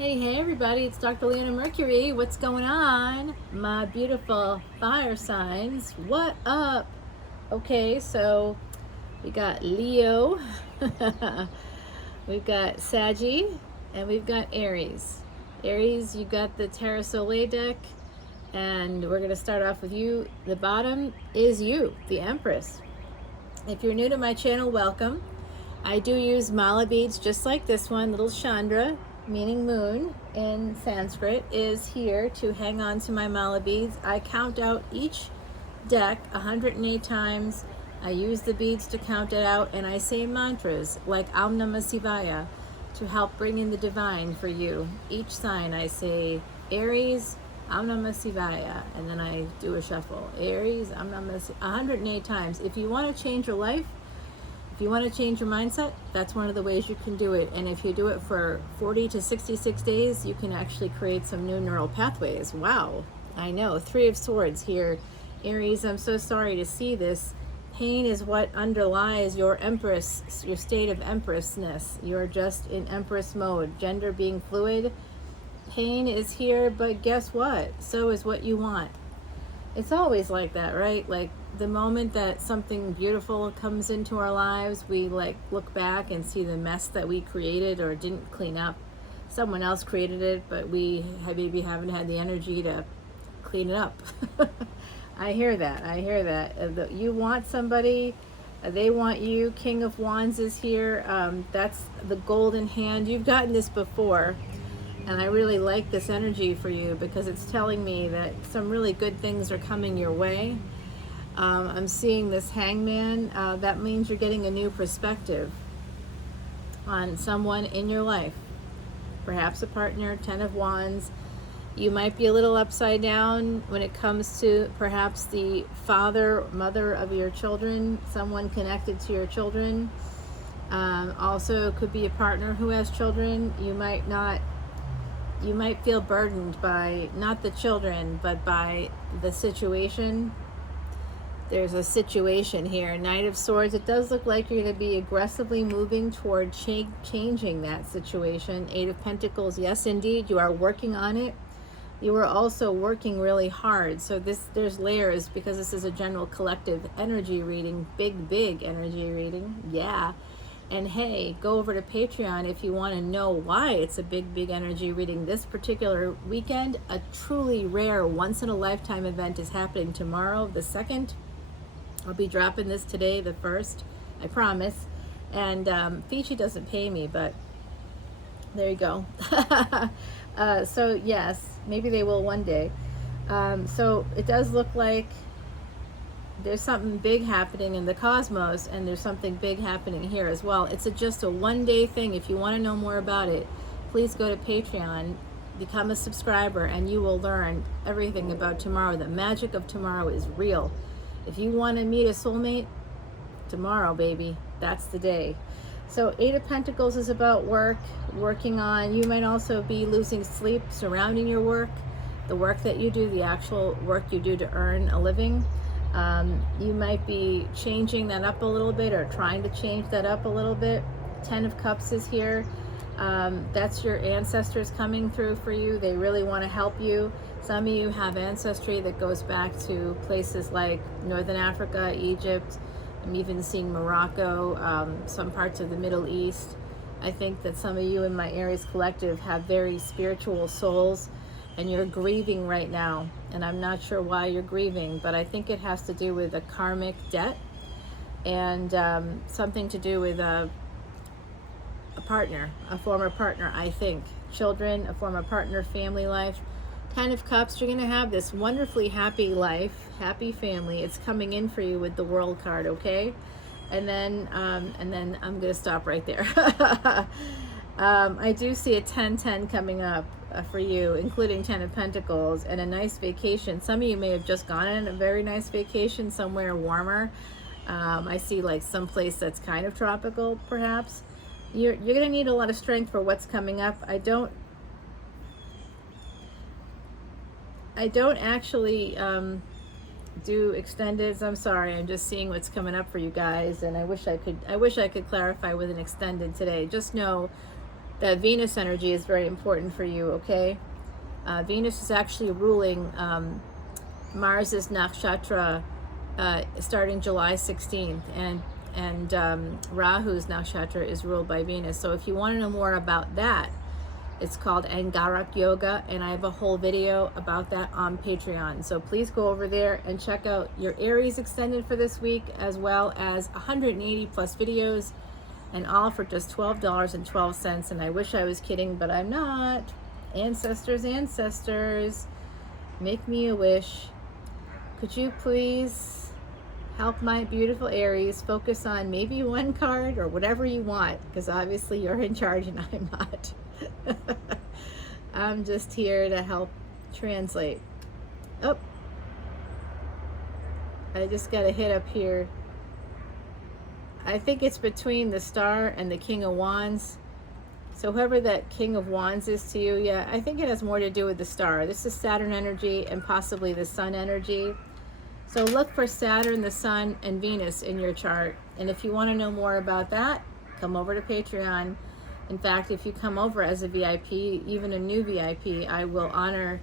Hey everybody, it's Dr. Leona Mercury. What's going on? My beautiful fire signs. What up? Okay, so we got Leo, we've got Saggy, and we've got Aries. Aries, you got the Tarot Soleil deck, and we're going to start off with you. The bottom is you, the Empress. If you're new to my channel, welcome. I do use mala beads just like this one. Little Chandra, meaning moon in Sanskrit, is here to hang on to my mala beads. I count out each deck 108 times. I use the beads to count it out, and I say mantras like Om Namah Shivaya to help bring in the divine for you. Each sign I say Aries, Om Namah Shivaya, and then I do a shuffle. Aries, Om Namah Shivaya, 108 times. If you want to change your life, if you want to change your mindset, that's one of the ways you can do it. And if you do it for 40 to 66 days, you can actually create some new neural pathways. Wow, I know. Three of Swords here. Aries, I'm so sorry to see this. Pain is what underlies your Empress, your state of Empressness. You're just in Empress mode. Gender being fluid. Pain is here, but guess what? So is what you want. It's always like that, right? Like the moment that something beautiful comes into our lives, we like look back and see the mess that we created or didn't clean up. Someone else created it, but we maybe haven't had the energy to clean it up. I hear that. I hear that. You want somebody, they want you. King of Wands is here. That's the golden hand. You've gotten this before. And I really like this energy for you because it's telling me that some really good things are coming your way. I'm seeing this Hangman. That means you're getting a new perspective on someone in your life. Perhaps a partner, 10 of Wands. You might be a little upside down when it comes to perhaps the father, mother of your children, someone connected to your children. Also, it could be a partner who has children. You might feel burdened by not the children, but by the situation. There's a situation here. Knight of Swords. It does look like you're going to be aggressively moving toward changing that situation. Eight of Pentacles. Yes, indeed, you are working on it. You are also working really hard. So there's layers because this is a general collective energy reading. Big energy reading. Yeah. And hey, go over to Patreon if you want to know why it's a big energy reading. This particular weekend, a truly rare once-in-a-lifetime event is happening tomorrow, the 2nd. I'll be dropping this today, the 1st, I promise. And Fiji doesn't pay me, but there you go. So yes, maybe they will one day. So it does look like there's something big happening in the cosmos, and there's something big happening here as well. It's just a one-day thing. If you want to know more about it, please go to Patreon, become a subscriber, and you will learn everything about tomorrow. The magic of tomorrow is real. If you want to meet a soulmate, tomorrow, baby, that's the day. So Eight of Pentacles is about work, working on. You might also be losing sleep surrounding your work, the work that you do, the actual work you do to earn a living. You might be changing that up a little bit or trying to change that up a little bit. 10 of Cups is here. That's your ancestors coming through for you. They really want to help you. Some of you have ancestry that goes back to places like Northern Africa, Egypt. I'm even seeing Morocco, some parts of the Middle East. I think that some of you in my Aries collective have very spiritual souls, and you're grieving right now. And I'm not sure why you're grieving, but I think it has to do with a karmic debt and something to do with a partner, a former partner, I think. Children, a former partner, family life. 10 of Cups, you're going to have this wonderfully happy life, happy family. It's coming in for you with the World card, okay? And then I'm going to stop right there. I do see a 10-10 coming up for you, including 10 of Pentacles and a nice vacation. Some of you may have just gone on a very nice vacation somewhere warmer. I see like someplace that's kind of tropical, perhaps. You're going to need a lot of strength for what's coming up. I don't actually do extendeds. I'm sorry. I'm just seeing what's coming up for you guys, and I wish I could clarify with an extended today. Just know that Venus energy is very important for you, okay? Venus is actually ruling Mars's nakshatra starting July 16th, and Rahu's nakshatra is ruled by Venus. So if you want to know more about that, it's called Angarak Yoga, and I have a whole video about that on Patreon. So please go over there and check out your Aries extended for this week, as well as 180 plus videos, and all for just $12.12. And I wish I was kidding, but I'm not. Ancestors, make me a wish. Could you please help my beautiful Aries focus on maybe one card or whatever you want, because obviously you're in charge and I'm not. I'm just here to help translate. Oh, I just got a hit up here. I think it's between the Star and the King of Wands. So whoever that King of Wands is to you, yeah, I think it has more to do with the Star. This is Saturn energy and possibly the Sun energy. So look for Saturn, the Sun, and Venus in your chart. And if you want to know more about that, come over to Patreon. In fact, if you come over as a VIP, even a new VIP, I will honor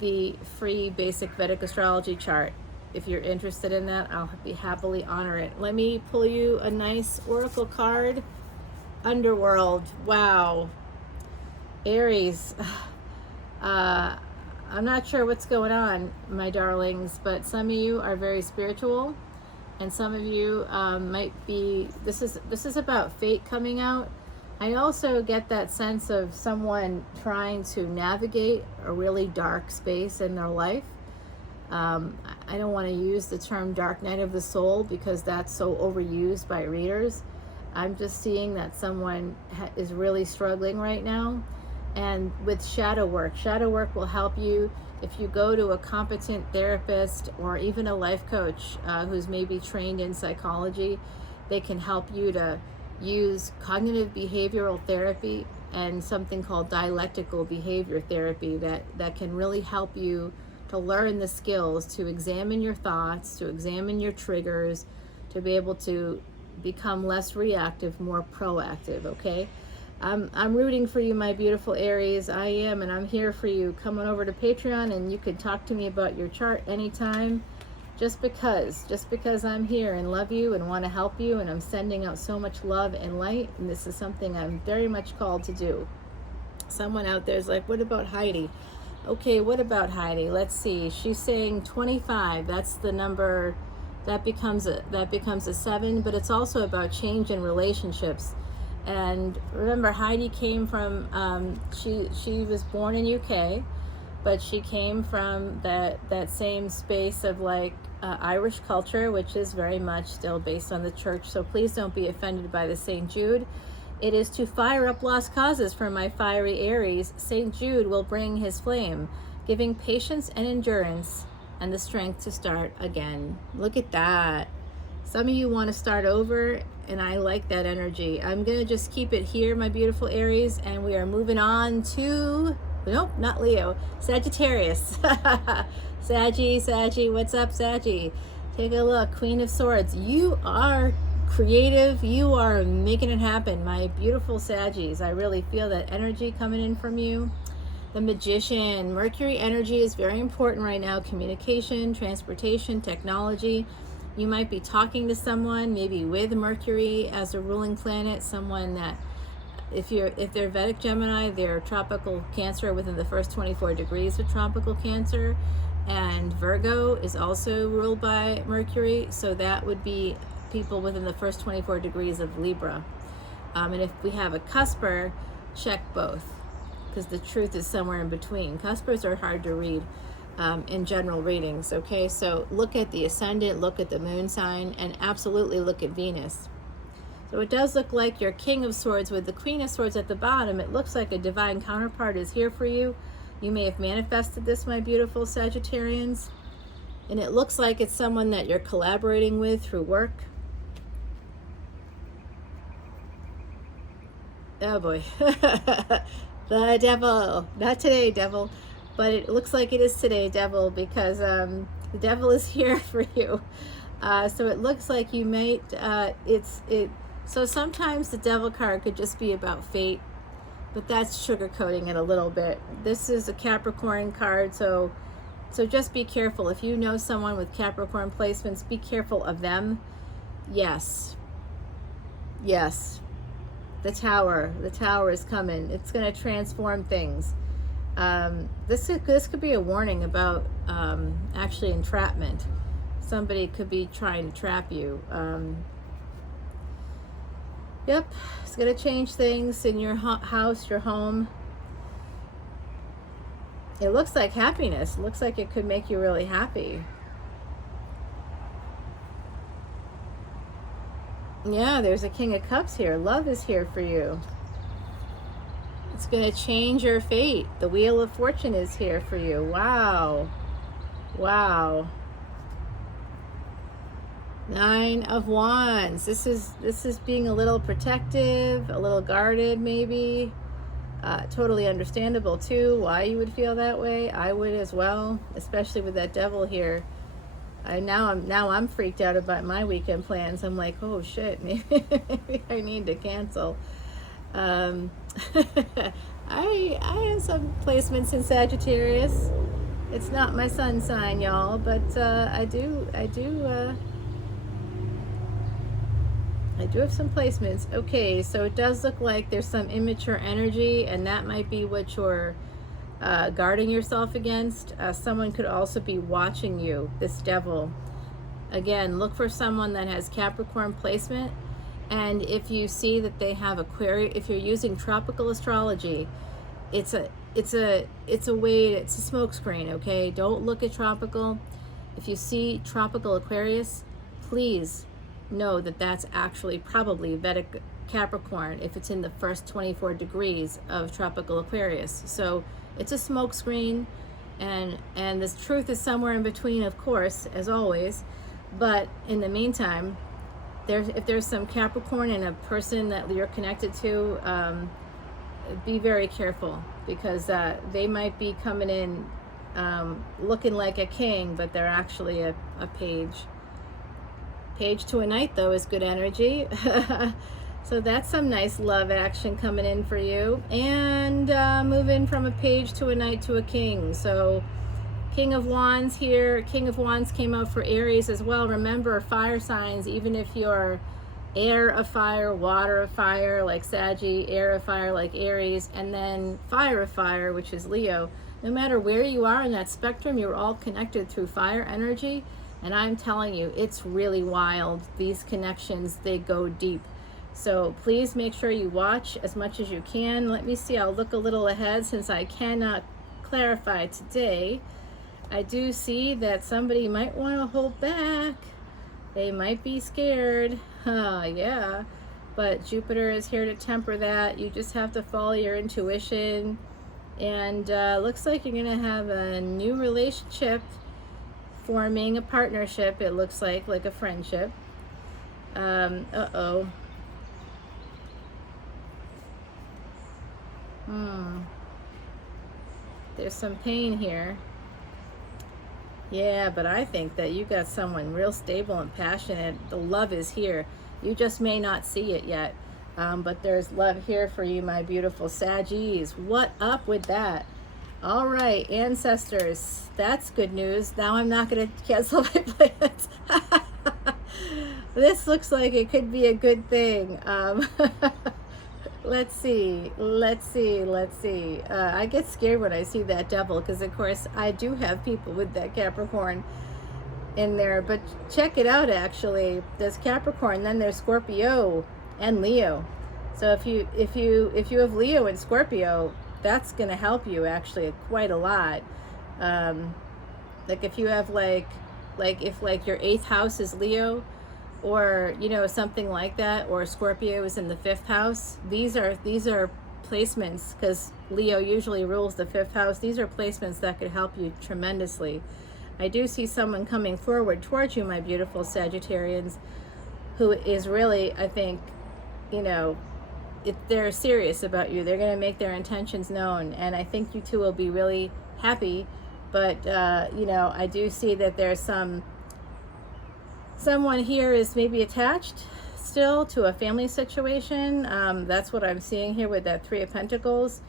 the free basic Vedic astrology chart. If you're interested in that, I'll be happily honor it. Let me pull you a nice oracle card. Underworld. Wow. Aries. I'm not sure what's going on, my darlings, but some of you are very spiritual, and some of you might be, this is about fate coming out. I also get that sense of someone trying to navigate a really dark space in their life. I don't want to use the term dark night of the soul because that's so overused by readers. I'm just seeing that someone is really struggling right now. And with shadow work will help you if you go to a competent therapist or even a life coach who's maybe trained in psychology. They can help you to use cognitive behavioral therapy and something called dialectical behavior therapy that can really help you to learn the skills to examine your thoughts, to examine your triggers, to be able to become less reactive, more proactive, okay? I'm rooting for you, my beautiful Aries. I am, and I'm here for you. Come on over to Patreon and you can talk to me about your chart anytime. Just because I'm here and love you and want to help you, and I'm sending out so much love and light, and this is something I'm very much called to do. Someone out there is like, what about Heidi? Okay, what about Heidi? Let's see. She's saying 25. That's the number that becomes a 7, but it's also about change in relationships. And remember, Heidi came from she was born in UK, but she came from that same space of like Irish culture, which is very much still based on the church. So please don't be offended by the St. Jude. It is to fire up lost causes for my fiery Aries. St. Jude will bring his flame, giving patience and endurance and the strength to start again. Look at that. Some of you want to start over, and I like that energy. I'm going to just keep it here, my beautiful Aries, and we are moving on to, nope, not Leo, Sagittarius. Saggy, what's up, Saggy? Take a look, Queen of Swords. You are creative. You are making it happen, my beautiful Saggies. I really feel that energy coming in from you. The Magician. Mercury energy is very important right now. Communication, transportation, technology. You might be talking to someone, maybe with Mercury as a ruling planet, someone that, if they're Vedic Gemini, they're tropical Cancer within the first 24 degrees of tropical Cancer, and Virgo is also ruled by Mercury, so that would be people within the first 24 degrees of Libra. And if we have a cusper, check both, because the truth is somewhere in between. Cuspers are hard to read in general readings, okay? So look at the ascendant, look at the moon sign, and absolutely look at Venus. So it does look like your King of Swords with the Queen of Swords at the bottom. It looks like a divine counterpart is here for you. You may have manifested this, my beautiful Sagittarians. And it looks like it's someone that you're collaborating with through work. Oh boy. The devil. Not today, devil. But it looks like it is today, devil, because the devil is here for you. So it looks like you might, so sometimes the devil card could just be about fate. but that's sugarcoating it a little bit. This is a Capricorn card, so just be careful. If you know someone with Capricorn placements, be careful of them. Yes. Yes. The Tower is coming. It's going to transform things. This could be a warning about actually entrapment. Somebody could be trying to trap you. Yep, it's going to change things in your house, your home. It looks like happiness. It looks like it could make you really happy. Yeah, there's a King of Cups here. Love is here for you. It's going to change your fate. The Wheel of Fortune is here for you. Wow. Wow. 9 of Wands. This is being a little protective, a little guarded maybe. Totally understandable too why you would feel that way. I would as well, especially with that Devil here. Now I'm freaked out about my weekend plans. I'm like, oh shit, maybe I need to cancel. I have some placements in Sagittarius. It's not my sun sign, y'all, but I do have some placements. Okay, so it does look like there's some immature energy, and that might be what you're guarding yourself against. Someone could also be watching you, this Devil. Again, look for someone that has Capricorn placement, and if you see that they have Aquarius, if you're using tropical astrology, it's a smokescreen, okay? Don't look at tropical. If you see tropical Aquarius, please know that that's actually probably Vedic Capricorn if it's in the first 24 degrees of tropical Aquarius. So it's a smokescreen, and the truth is somewhere in between, of course, as always. But in the meantime, if there's some Capricorn in a person that you're connected to, be very careful, because they might be coming in looking like a king, but they're actually a page. Page to a knight, though, is good energy. So that's some nice love action coming in for you. And moving from a page to a knight to a king. So King of Wands here. King of Wands came out for Aries as well. Remember, fire signs, even if you're air of fire, water of fire, like Saggy, air of fire, like Aries, and then fire of fire, which is Leo. No matter where you are in that spectrum, you're all connected through fire energy. And I'm telling you, it's really wild. These connections, they go deep. So please make sure you watch as much as you can. Let me see, I'll look a little ahead since I cannot clarify today. I do see that somebody might want to hold back. They might be scared. Yeah. But Jupiter is here to temper that. You just have to follow your intuition. And looks like you're going to have a new relationship forming, a partnership. It looks like a friendship. Uh-oh. There's some pain here. Yeah, but I think that you got someone real stable and passionate. The love is here. You just may not see it yet. But there's love here for you, my beautiful Saggies. What up with that? All right, ancestors, that's good news. Now I'm not going to cancel my plans. This looks like it could be a good thing. Let's see. I get scared when I see that Devil, because of course I do have people with that Capricorn in there. But check it out, actually. There's Capricorn, then there's Scorpio and Leo. So if you have Leo and Scorpio, that's going to help you actually quite a lot. Like if you have like if your 8th house is Leo, or something like that, or Scorpio is in the 5th house, these are placements, because Leo usually rules the 5th house. These are placements that could help you tremendously. I do see someone coming forward towards you, my beautiful Sagittarians, who is really, I think, if they're serious about you, they're going to make their intentions known, and I think you two will be really happy. But I do see that there's someone here is maybe attached. still to a family situation. That's what I'm seeing here with that Three of Pentacles.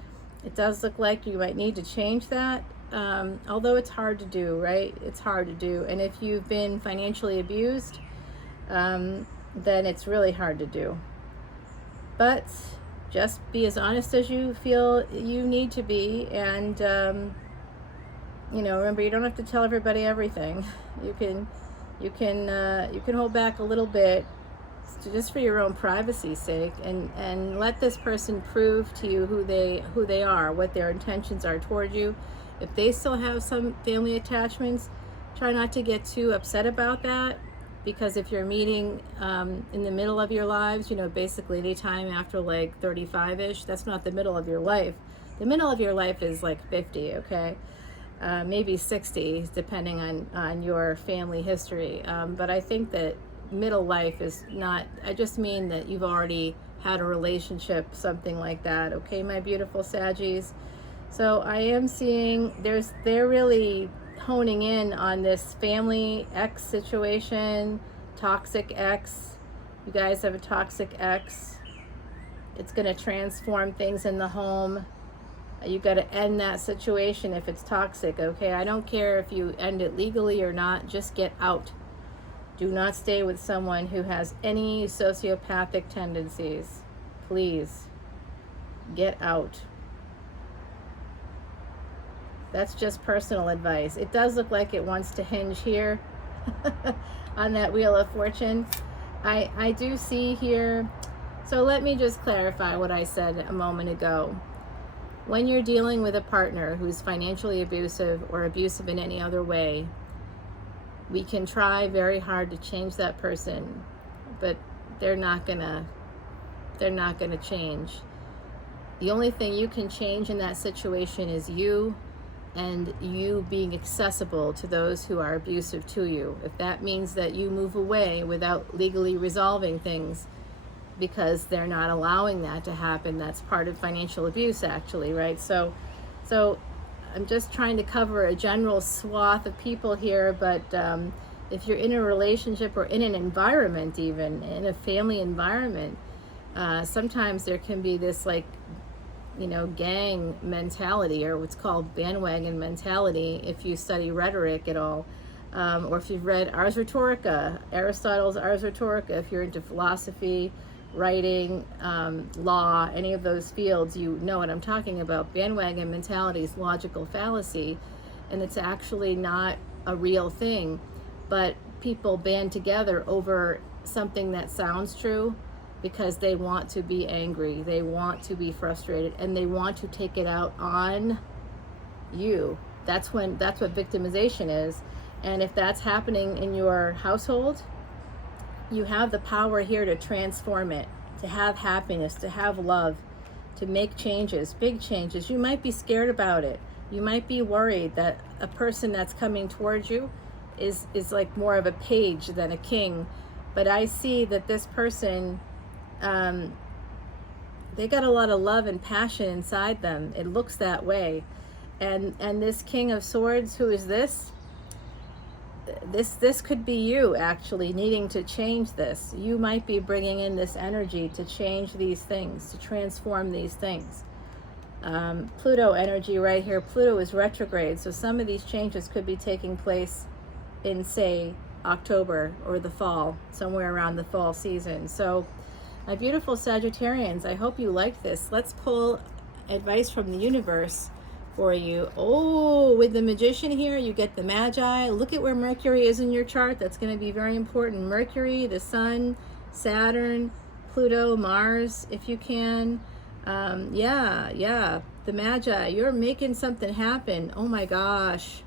It does look like you might need to change that. Although it's hard to do, right? It's hard to do. And if you've been financially abused, then it's really hard to do. But just be as honest as you feel you need to be. And, remember, you don't have to tell everybody everything. You can hold back a little bit just for your own privacy's sake, and let this person prove to you who they are, what their intentions are toward you. If they still have some family attachments, try not to get too upset about that, because if you're meeting in the middle of your lives, basically anytime after like 35-ish, that's not the middle of your life. The middle of your life is like 50, okay? Maybe 60, depending on your family history. But I think that middle life is not, I just mean that you've already had a relationship, something like that. Okay, my beautiful Saggies. So I am seeing they're really honing in on this family ex situation, toxic ex. You guys have a toxic ex. It's going to transform things in the home. You got to end that situation if it's toxic, okay? I don't care if you end it legally or not, just get out. Do not stay with someone who has any sociopathic tendencies. Please, get out. That's just personal advice. It does look like it wants to hinge here on that Wheel of Fortune. I do see here, so let me just clarify what I said a moment ago. When you're dealing with a partner who's financially abusive or abusive in any other way, we can try very hard to change that person, but they're not gonna change. The only thing you can change in that situation is you, and you being accessible to those who are abusive to you. If that means that you move away without legally resolving things because they're not allowing that to happen, that's part of financial abuse, actually, right? So I'm just trying to cover a general swath of people here, but if you're in a relationship or in an environment, even in a family environment, sometimes there can be this gang mentality, or what's called bandwagon mentality, if you study rhetoric at all, or if you've read Ars Rhetorica, Aristotle's Ars Rhetorica, if you're into philosophy, writing, law, any of those fields, you know what I'm talking about. Bandwagon mentality is logical fallacy, and it's actually not a real thing, but people band together over something that sounds true because they want to be angry, they want to be frustrated, and they want to take it out on you. That's what victimization is. And if that's happening in your household, you have the power here to transform it, to have happiness, to have love, to make changes, big changes. You might be scared about it. You might be worried that a person that's coming towards you is like more of a page than a king. But I see that this person, they got a lot of love and passion inside them. It looks that way. And this King of Swords, who is this? This could be you actually needing to change this. You might be bringing in this energy to change these things, to transform these things. Pluto energy right here. Pluto is retrograde, so some of these changes could be taking place in, say, October or the fall, somewhere around the fall season. So my beautiful Sagittarians, I hope you like this. Let's pull advice from the universe for you. Oh, with the Magician here, you get the Magi. Look at where Mercury is in your chart. That's going to be very important. Mercury, the Sun, Saturn, Pluto, Mars, if you can. Yeah, the Magi. You're making something happen. Oh my gosh.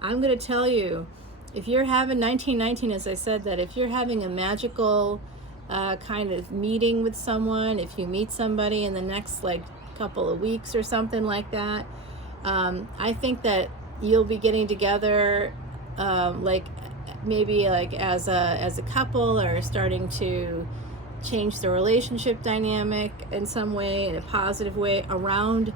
I'm going to tell you, if you're having 1919, as I said, that if you're having a magical kind of meeting with someone, if you meet somebody in the next couple of weeks or something like that, I think that you'll be getting together maybe as a couple, or starting to change the relationship dynamic in some way, in a positive way, around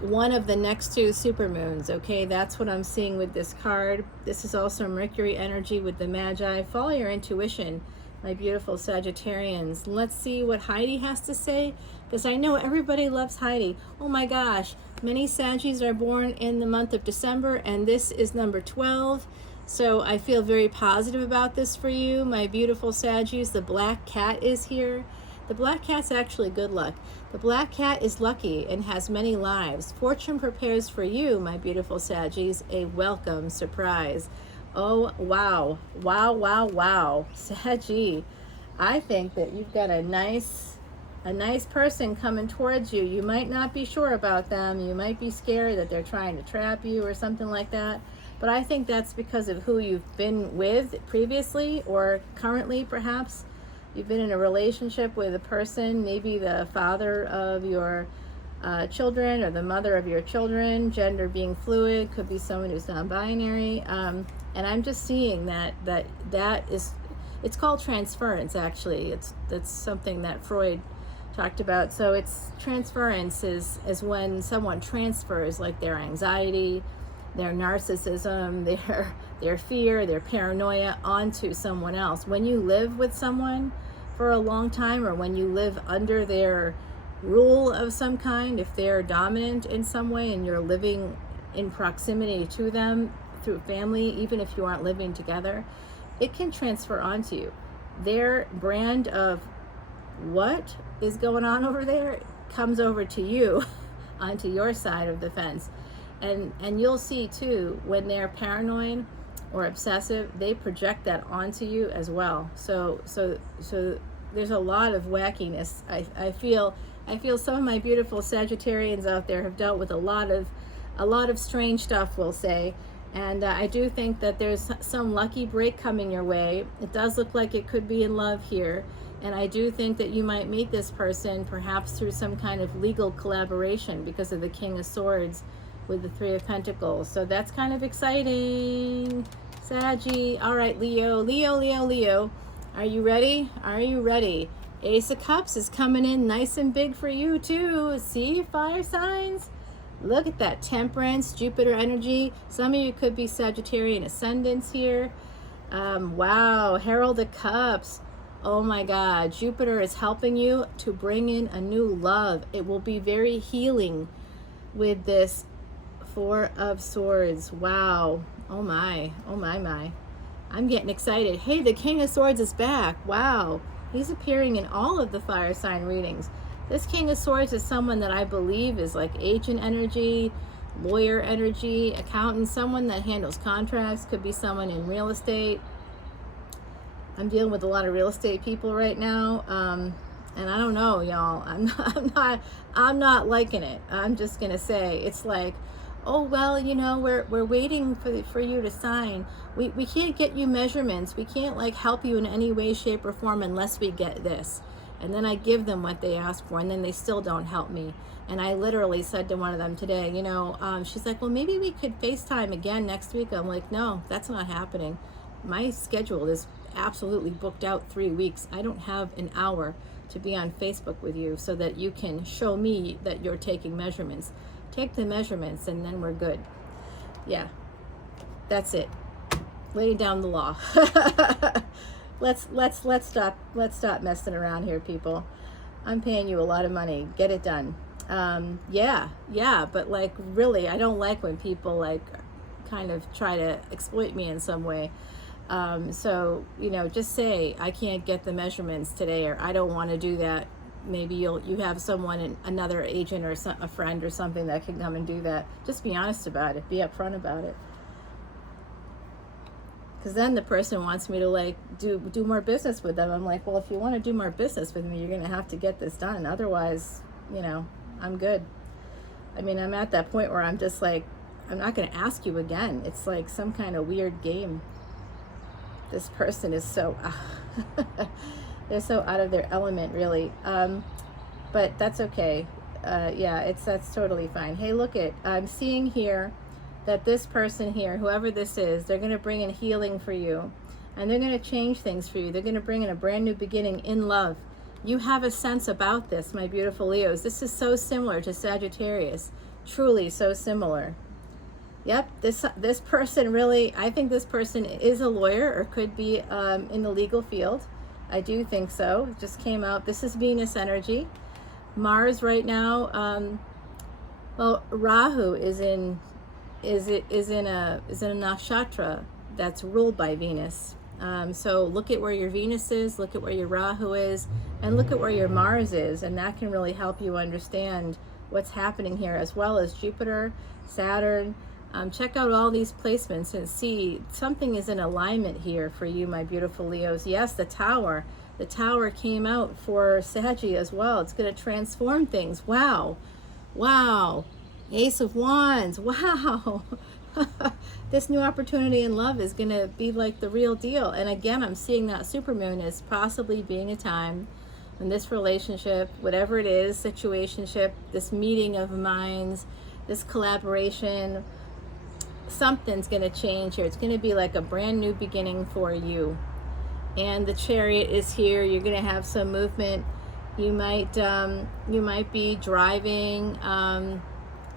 one of the next two supermoons. Okay, that's what I'm seeing with this card. This is also Mercury energy with the Magi. Follow your intuition. my beautiful Sagittarians. Let's see what Heidi has to say, because I know everybody loves Heidi. Oh my gosh, many Saggies are born in the month of December, and this is number 12. So I feel very positive about this for you, my beautiful Saggies. The black cat is here. The black cat's actually good luck. The black cat is lucky and has many lives. Fortune prepares for you, my beautiful Saggies, a welcome surprise. Oh, wow. Wow, wow, wow. Saggy, I think that you've got a nice person coming towards you. You might not be sure about them. You might be scared that they're trying to trap you or something like that. But I think that's because of who you've been with previously or currently, perhaps. You've been in a relationship with a person, maybe the father of your children or the mother of your children, gender being fluid, could be someone who's non-binary. And I'm just seeing that is, it's called transference, actually. That's something that Freud talked about. So it's transference is when someone transfers like their anxiety, their narcissism, their fear, their paranoia onto someone else. When you live with someone for a long time, or when you live under their rule of some kind, if they're dominant in some way and you're living in proximity to them through family, even if you aren't living together, it can transfer onto you. Their brand of what is going on over there comes over to you onto your side of the fence. And you'll see too, when they're paranoid or obsessive, they project that onto you as well. So there's a lot of wackiness. I feel some of my beautiful Sagittarians out there have dealt with a lot of strange stuff, we'll say. And I do think that there's some lucky break coming your way. It does look like it could be in love here. And I do think that you might meet this person perhaps through some kind of legal collaboration because of the King of Swords with the Three of Pentacles. So that's kind of exciting. Saggy. All right, Leo. Are you ready? Are you ready? Ace of Cups is coming in nice and big for you too. See, fire signs? Look at that. Temperance, Jupiter energy. Some of you could be Sagittarian ascendants here. Wow, Herald of Cups. Oh my God, Jupiter is helping you to bring in a new love. It will be very healing with this Four of Swords. Wow. Oh my. I'm getting excited. Hey, the King of Swords is back. Wow. He's appearing in all of the fire sign readings. This King of Swords is someone that I believe is like agent energy, lawyer energy, accountant, someone that handles contracts, could be someone in real estate. I'm dealing with a lot of real estate people right now. And I don't know, y'all. I'm not liking it. I'm just gonna say it's like, oh well, you know, we're waiting for you to sign. We can't get you measurements. We can't like help you in any way, shape, or form unless we get this. And then I give them what they ask for, and then they still don't help me. And I literally said to one of them today, you know, she's like, well, maybe we could FaceTime again next week. I'm like, no, that's not happening. My schedule is absolutely booked out 3 weeks. I don't have an hour to be on Facebook with you so that you can show me that you're taking measurements. Take the measurements and then we're good. Yeah, that's it. Laying down the law. Let's stop messing around here, people. I'm paying you a lot of money. Get it done. Yeah, but like really, I don't like when people like kind of try to exploit me in some way. So, you know, just say I can't get the measurements today, or I don't want to do that. Maybe you have someone, another agent or a friend or something that can come and do that. Just be honest about it. Be upfront about it. Because then the person wants me to like do more business with them. I'm like, well, if you want to do more business with me, you're going to have to get this done. Otherwise, you know, I'm good. I mean, I'm at that point where I'm just like, I'm not going to ask you again. It's like some kind of weird game. This person is so, they're so out of their element, really. But that's okay. Yeah, that's totally fine. Hey, look I'm seeing here that this person here, whoever this is, they're going to bring in healing for you, and they're going to change things for you. They're going to bring in a brand new beginning in love. You have a sense about this, my beautiful Leos. This is so similar to Sagittarius. Truly so similar. Yep, this person really, I think this person is a lawyer or could be in the legal field. I do think so. It just came out. This is Venus energy. Mars right now, well, Rahu is in a nakshatra that's ruled by Venus. So look at where your Venus is, look at where your Rahu is, and look at where your Mars is, and that can really help you understand what's happening here, as well as Jupiter, Saturn. Check out all these placements and see something is in alignment here for you, my beautiful Leos. Yes, the Tower. The Tower came out for Saggy as well. It's going to transform things. Wow. Wow. Ace of Wands. Wow. This new opportunity in love is going to be like the real deal. And again, I'm seeing that supermoon as possibly being a time when this relationship, whatever it is, situationship, this meeting of minds, this collaboration, something's going to change here. It's going to be like a brand new beginning for you. And the Chariot is here. You're going to have some movement. You might be driving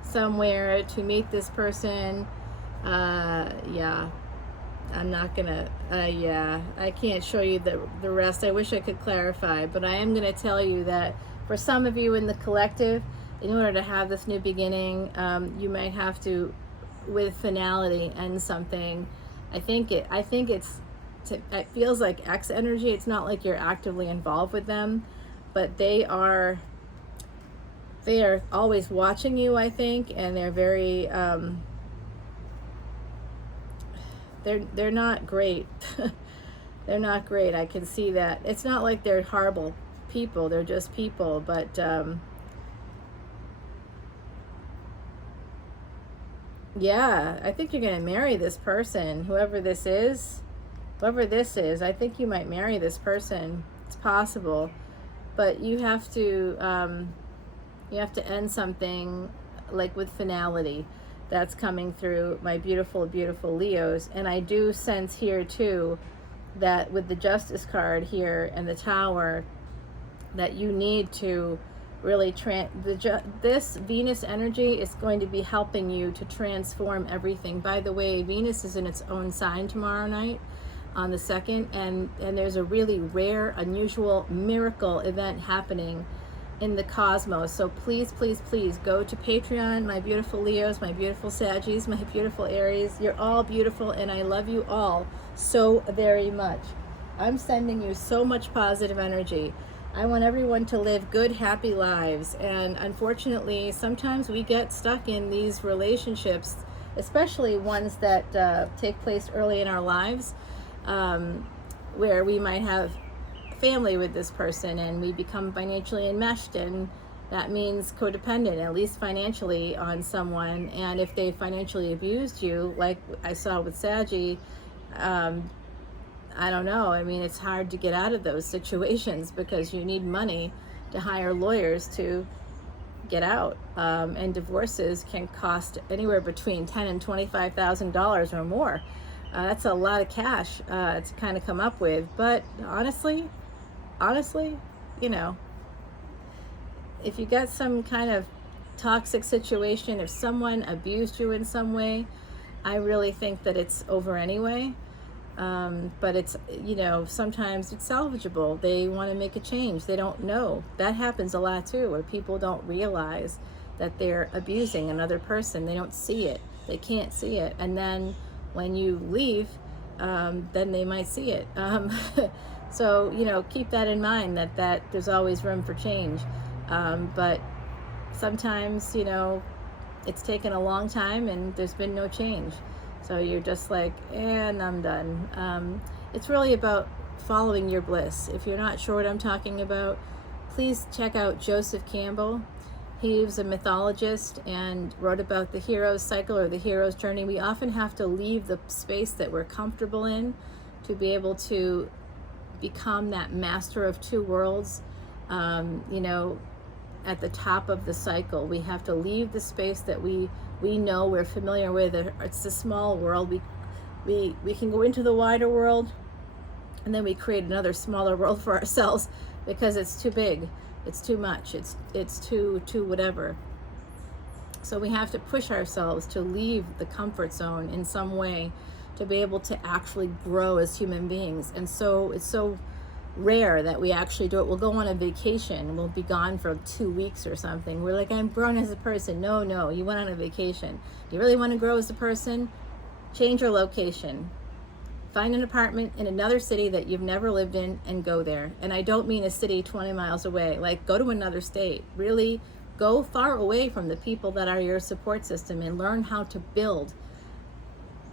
somewhere to meet this person. Yeah, I'm not gonna, yeah, I can't show you the rest. I wish I could clarify, but I am gonna tell you that for some of you in the collective, in order to have this new beginning, you might have to, with finality, end something. I think it feels like X energy. It's not like you're actively involved with them, but they are always watching you, I think, and they're very, they're not great. They're not great. I can see that. It's not like they're horrible people. They're just people, but yeah, I think you're going to marry this person, whoever this is. I think you might marry this person. It's possible, but you have to end something, like with finality. That's coming through, my beautiful, beautiful Leos. And I do sense here too that with the Justice card here and the Tower, that you need to really this Venus energy is going to be helping you to transform everything. By the way, Venus is in its own sign tomorrow night on the 2nd, and there's a really rare, unusual miracle event happening in the cosmos. So please, please, please go to Patreon, my beautiful Leos, my beautiful Saggies, my beautiful Aries. You're all beautiful, and I love you all so very much. I'm sending you so much positive energy. I want everyone to live good, happy lives. And unfortunately, sometimes we get stuck in these relationships, especially ones that take place early in our lives, where we might have family with this person and we become financially enmeshed, and that means codependent, at least financially, on someone. And if they financially abused you, like I saw with Saggy, I don't know. I mean, it's hard to get out of those situations because you need money to hire lawyers to get out. And divorces can cost anywhere between $10,000 and $25,000 or more. That's a lot of cash to kind of come up with. But honestly, you know, if you got some kind of toxic situation, if someone abused you in some way, I really think that it's over anyway. But it's, you know, sometimes it's salvageable. They want to make a change. They don't know. That happens a lot too, where people don't realize that they're abusing another person. They don't see it. They can't see it. And then when you leave, then they might see it. So, you know, keep that in mind, that there's always room for change. But sometimes, you know, it's taken a long time and there's been no change. So you're just like, and I'm done. It's really about following your bliss. If you're not sure what I'm talking about, please check out Joseph Campbell. He was a mythologist and wrote about the hero's cycle or the hero's journey. We often have to leave the space that we're comfortable in to be able to become that master of two worlds. You know, at the top of the cycle, we have to leave the space that we know, we're familiar with. It's a small world. We can go into the wider world, and then we create another smaller world for ourselves because it's too big, it's too much, it's too whatever. So we have to push ourselves to leave the comfort zone in some way to be able to actually grow as human beings. And so it's so rare that we actually do it. We'll go on a vacation. We'll be gone for 2 weeks or something. We're like, I'm grown as a person. No, you went on a vacation. Do you really want to grow as a person? Change your location. Find an apartment in another city that you've never lived in and go there. And I don't mean a city 20 miles away. Like, go to another state. Really go far away from the people that are your support system and learn how to build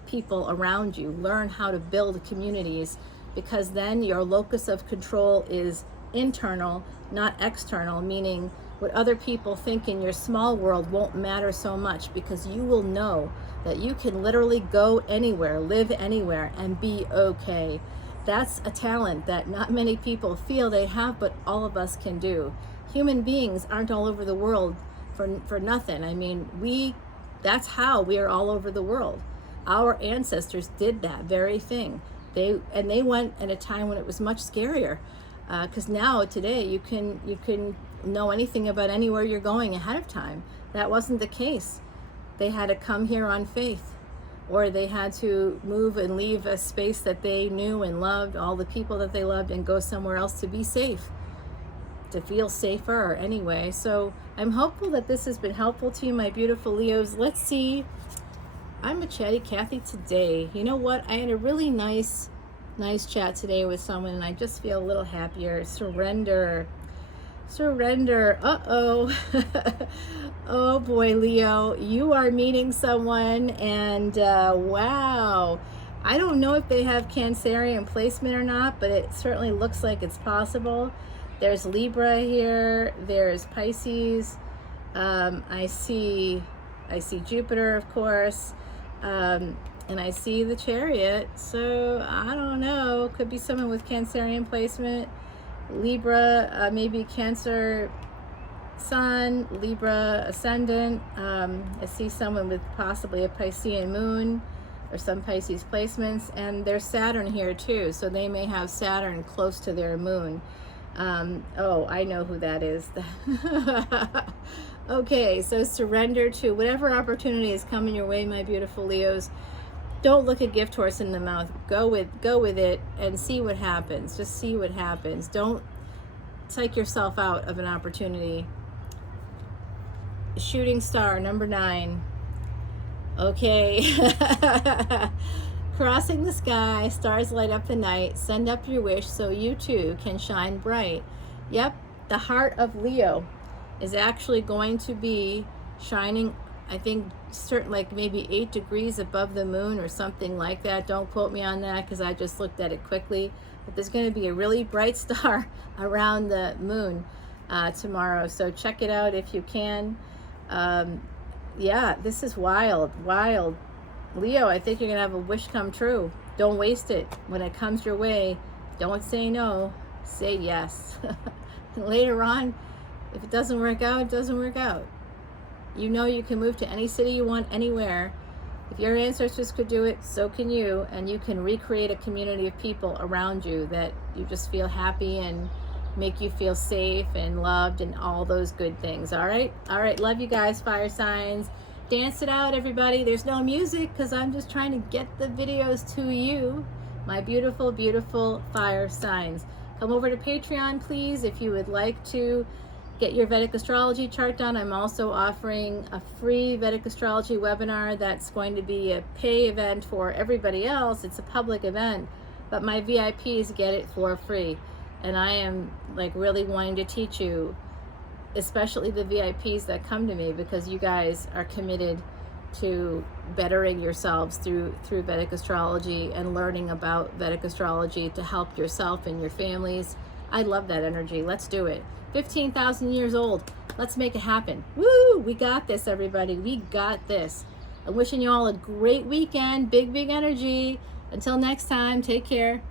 people around you. Learn how to build communities, because then your locus of control is internal, not external, meaning what other people think in your small world won't matter so much, because you will know that you can literally go anywhere, live anywhere, and be okay. That's a talent that not many people feel they have, but all of us can do. Human beings aren't all over the world for nothing. I mean, that's how we are all over the world. Our ancestors did that very thing. They went at a time when it was much scarier, because now today you can know anything about anywhere you're going ahead of time. That wasn't the case. They had to come here on faith, or they had to move and leave a space that they knew and loved, all the people that they loved, and go somewhere else to be safe, to feel safer anyway. So I'm hopeful that this has been helpful to you, my beautiful Leos. Let's see. I'm a chatty Cathy today. You know what? I had a really nice chat today with someone, and I just feel a little happier. Surrender. Uh-oh. Oh boy, Leo, you are meeting someone, and wow. I don't know if they have Cancerian placement or not, but it certainly looks like it's possible. There's Libra here. There's Pisces. I see Jupiter, of course. And I see the Chariot, so I don't know. Could be someone with Cancerian placement. Libra, maybe Cancer Sun, Libra Ascendant. I see someone with possibly a Piscean moon or some Pisces placements. And there's Saturn here too, so they may have Saturn close to their moon. Oh, I know who that is. Okay, so surrender to whatever opportunities coming your way, my beautiful Leos. Don't look a gift horse in the mouth. Go with it and see what happens. Just see what happens. Don't psych yourself out of an opportunity. Shooting star, number 9. Okay. Crossing the sky, stars light up the night. Send up your wish so you too can shine bright. Yep, the heart of Leo is actually going to be shining, I think, certain, like maybe 8 degrees above the moon or something like that. Don't quote me on that, because I just looked at it quickly. But there's going to be a really bright star around the moon tomorrow. So check it out if you can. Yeah, this is wild. Leo, I think you're going to have a wish come true. Don't waste it. When it comes your way, don't say no. Say yes. Later on, if it doesn't work out, it doesn't work out. You know you can move to any city you want, anywhere. If your ancestors could do it, so can you. And you can recreate a community of people around you that you just feel happy and make you feel safe and loved and all those good things. All right? Love you guys, fire signs. Dance it out, everybody. There's no music because I'm just trying to get the videos to you, my beautiful, beautiful fire signs. Come over to Patreon, please, if you would like to get your Vedic astrology chart done. I'm also offering a free Vedic astrology webinar that's going to be a pay event for everybody else. It's a public event, but my VIPs get it for free. And I am like really wanting to teach you, especially the VIPs that come to me, because you guys are committed to bettering yourselves through Vedic astrology and learning about Vedic astrology to help yourself and your families. I love that energy. Let's do it. 15,000 years old. Let's make it happen. Woo! We got this, everybody. We got this. I'm wishing you all a great weekend. Big energy. Until next time, take care.